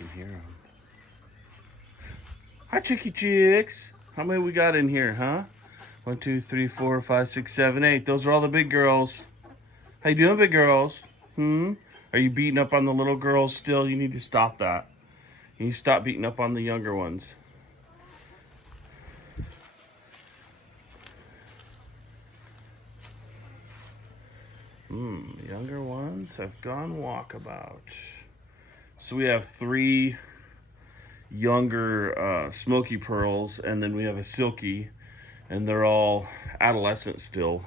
can hear them. Hi, chickie chicks. How many we got in here, huh? 1, 2, 3, 4, 5, 6, 7, 8. Those are all the big girls. How you doing, big girls? Are you beating up on the little girls still? You need to stop that. You need to stop beating up on the younger ones. The younger ones have gone walkabout. So we have 3 younger smoky pearls, and then we have a silky, and they're all adolescent still.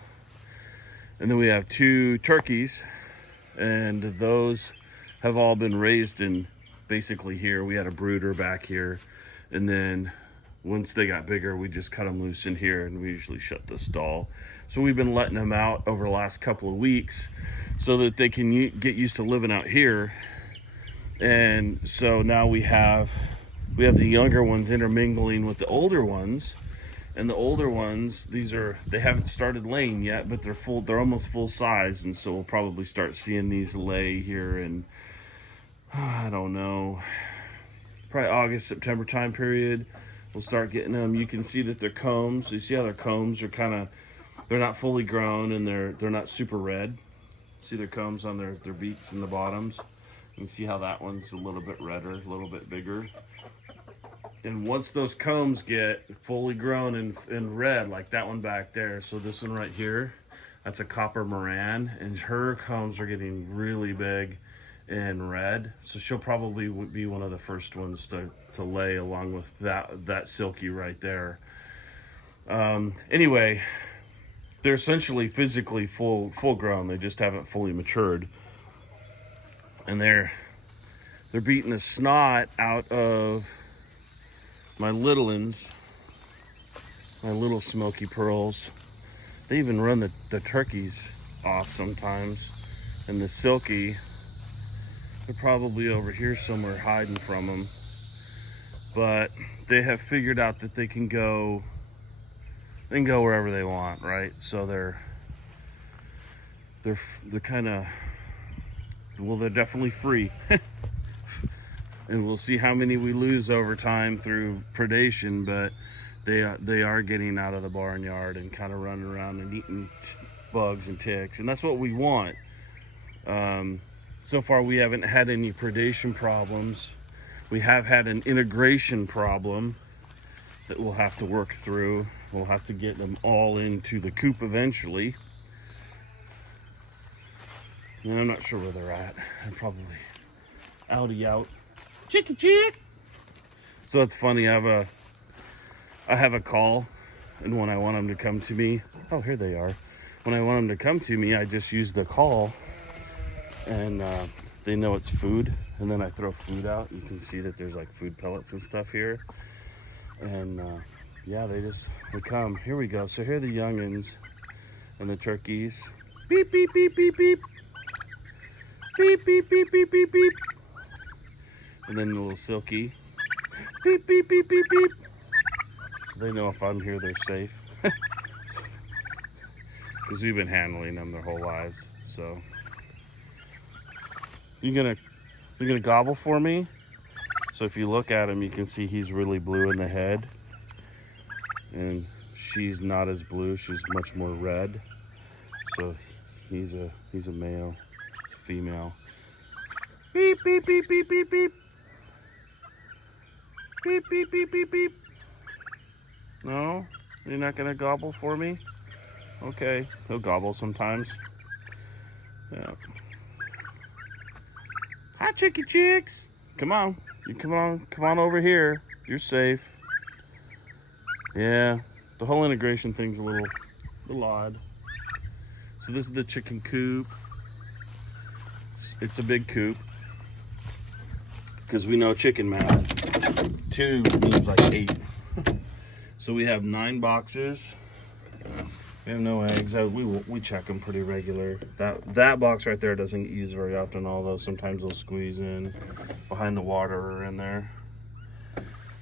And then we have 2 turkeys, and those have all been raised in basically here. We had a brooder back here, and then once they got bigger, we just cut them loose in here, and we usually shut the stall. So we've been letting them out over the last couple of weeks so that they can get used to living out here. And so now we have the younger ones intermingling with the older ones. And the older ones, they haven't started laying yet, but they're almost full size, and so we'll probably start seeing these lay here in, I don't know, probably August, September time period. We'll start getting them. You can see that their combs, you see how their combs are they're not fully grown, and they're not super red. See their combs on their beaks and the bottoms. You can see how that one's a little bit redder, a little bit bigger. And once those combs get fully grown and red, like that one back there, so this one right here, that's a copper Moran, and her combs are getting really big and red. So she'll probably be one of the first ones to lay, along with that silky right there. Anyway, they're essentially physically full grown. They just haven't fully matured, and they're beating the snot out of my little ones, my little smoky pearls. They even run the turkeys off sometimes. And the silky, they're probably over here somewhere hiding from them. But they have figured out that they can go wherever they want, right? So they're kind of, well, they're definitely free. And we'll see how many we lose over time through predation, but they are getting out of the barnyard and kind of running around and eating bugs and ticks, and that's what we want. So far we haven't had any predation problems. We have had an integration problem that we'll have to work through. We'll have to get them all into the coop eventually. And I'm not sure where they're at. They're probably outie out. Chicky chick. So it's funny, I have a call, and when I want them to come to me, oh, here they are. When I want them to come to me, I just use the call, and they know it's food, and then I throw food out. You can see that there's like food pellets and stuff here, and yeah, they come. Here we go. So here are the youngins and the turkeys. Beep beep beep beep beep. Beep beep beep beep beep beep. And then the little silky. Beep, beep, beep, beep, beep. So they know if I'm here, they're safe. Because we've been handling them their whole lives. So, you gonna gobble for me? So if you look at him, you can see he's really blue in the head. And she's not as blue, she's much more red. So he's a male, it's a female. Beep, beep, beep, beep, beep, beep. Beep, beep, beep, beep, beep. No? You're not gonna gobble for me? Okay, he'll gobble sometimes. Yeah. Hi, chickie chicks. Come on. You come on over here. You're safe. Yeah, the whole integration thing's a little odd. So this is the chicken coop. It's a big coop, because we know chicken math. 2 means like 8. So we have 9 boxes. We have no eggs. We check them pretty regular. That box right there doesn't get used very often, although sometimes they'll squeeze in behind the water or in there.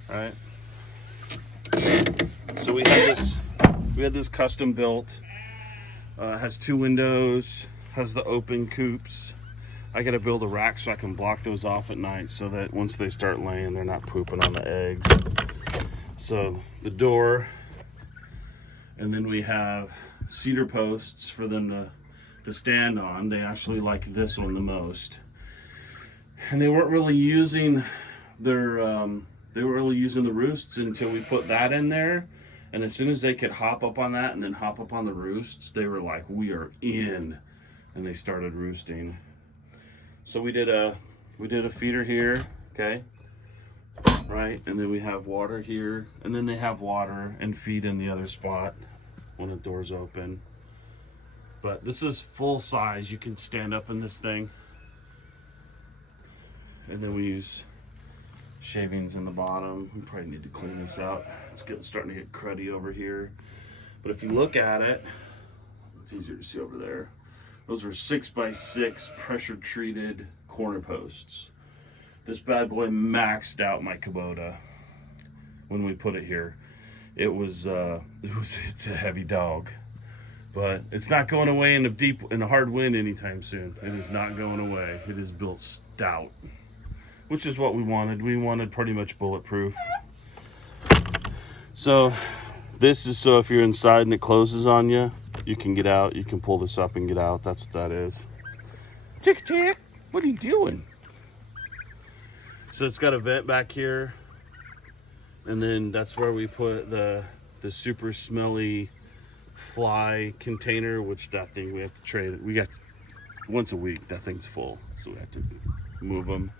All right. So we had this custom built. Has 2 windows. Has the open coops. I gotta build a rack so I can block those off at night so that once they start laying, they're not pooping on the eggs. So the door, and then we have cedar posts for them to stand on. They actually like this one the most. And they weren't really using their, they were really using the roosts until we put that in there. And as soon as they could hop up on that and then hop up on the roosts, they were like, we are in. And they started roosting. So we did a feeder here, okay? Right, and then we have water here, and then they have water and feed in the other spot when the door's open. But this is full size. You can stand up in this thing. And then we use shavings in the bottom. We probably need to clean this out. It's starting to get cruddy over here. But if you look at it, it's easier to see over there. Those are 6x6 pressure treated corner posts. This bad boy maxed out my Kubota when we put it here. It's a heavy dog, but it's not going away in a hard wind anytime soon. It is not going away. It is built stout, which is what we wanted. We wanted pretty much bulletproof. So this is so if you're inside and it closes on you, you can get out. You can pull this up and get out. That's what that is. Chick, chick, what are you doing? So it's got a vent back here, and then that's where we put the super smelly fly container, which that thing we have to trade. We got once a week, that thing's full, so we have to move them.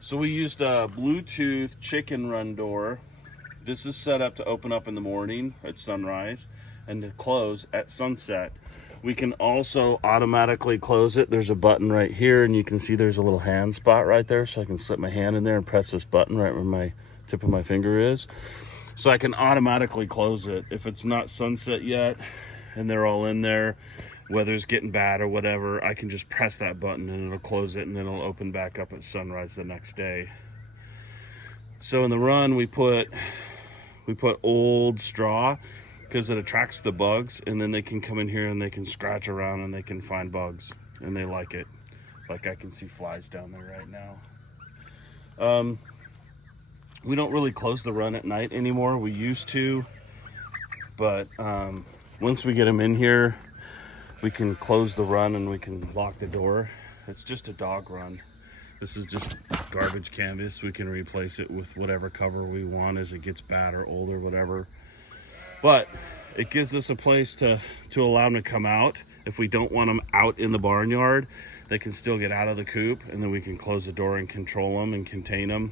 So we used a Bluetooth chicken run door. This is set up to open up in the morning at sunrise and to close at sunset. We can also automatically close it. There's a button right here, and you can see there's a little hand spot right there, so I can slip my hand in there and press this button right where my tip of my finger is. So I can automatically close it. If it's not sunset yet and they're all in there, weather's getting bad or whatever, I can just press that button and it'll close it, and then it'll open back up at sunrise the next day. So in the run, we put old straw, because it attracts the bugs, and then they can come in here and they can scratch around and they can find bugs, and they like it. Like I can see flies down there right now. We don't really close the run at night anymore. We used to, but once we get them in here, we can close the run and we can lock the door. It's just a dog run. This is just garbage canvas. We can replace it with whatever cover we want as it gets bad or old or whatever. But it gives us a place to allow them to come out. If we don't want them out in the barnyard, they can still get out of the coop, and then we can close the door and control them and contain them.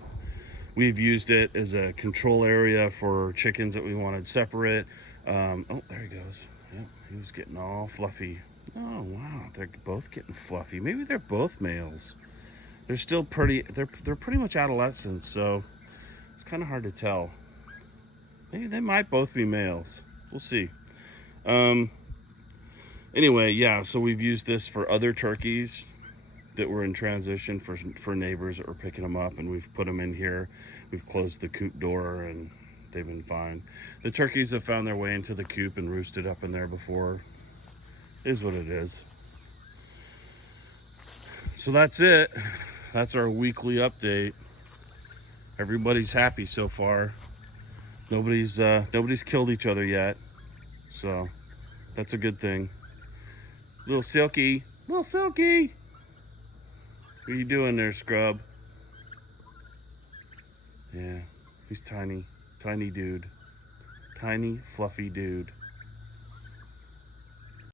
We've used it as a control area for chickens that we wanted separate. Oh, there he goes. Yep, he was getting all fluffy. Oh, wow, they're both getting fluffy. Maybe they're both males. They're still pretty, they're pretty much adolescents, so it's kind of hard to tell. Maybe they might both be males. We'll see. Anyway, yeah, so we've used this for other turkeys that were in transition for neighbors that were picking them up, and we've put them in here. We've closed the coop door, and they've been fine. The turkeys have found their way into the coop and roosted up in there before. It is what it is. So that's it. That's our weekly update. Everybody's happy so far. Nobody's killed each other yet, so that's a good thing. Little Silky, what are you doing there, scrub? Yeah, he's tiny dude, tiny fluffy dude.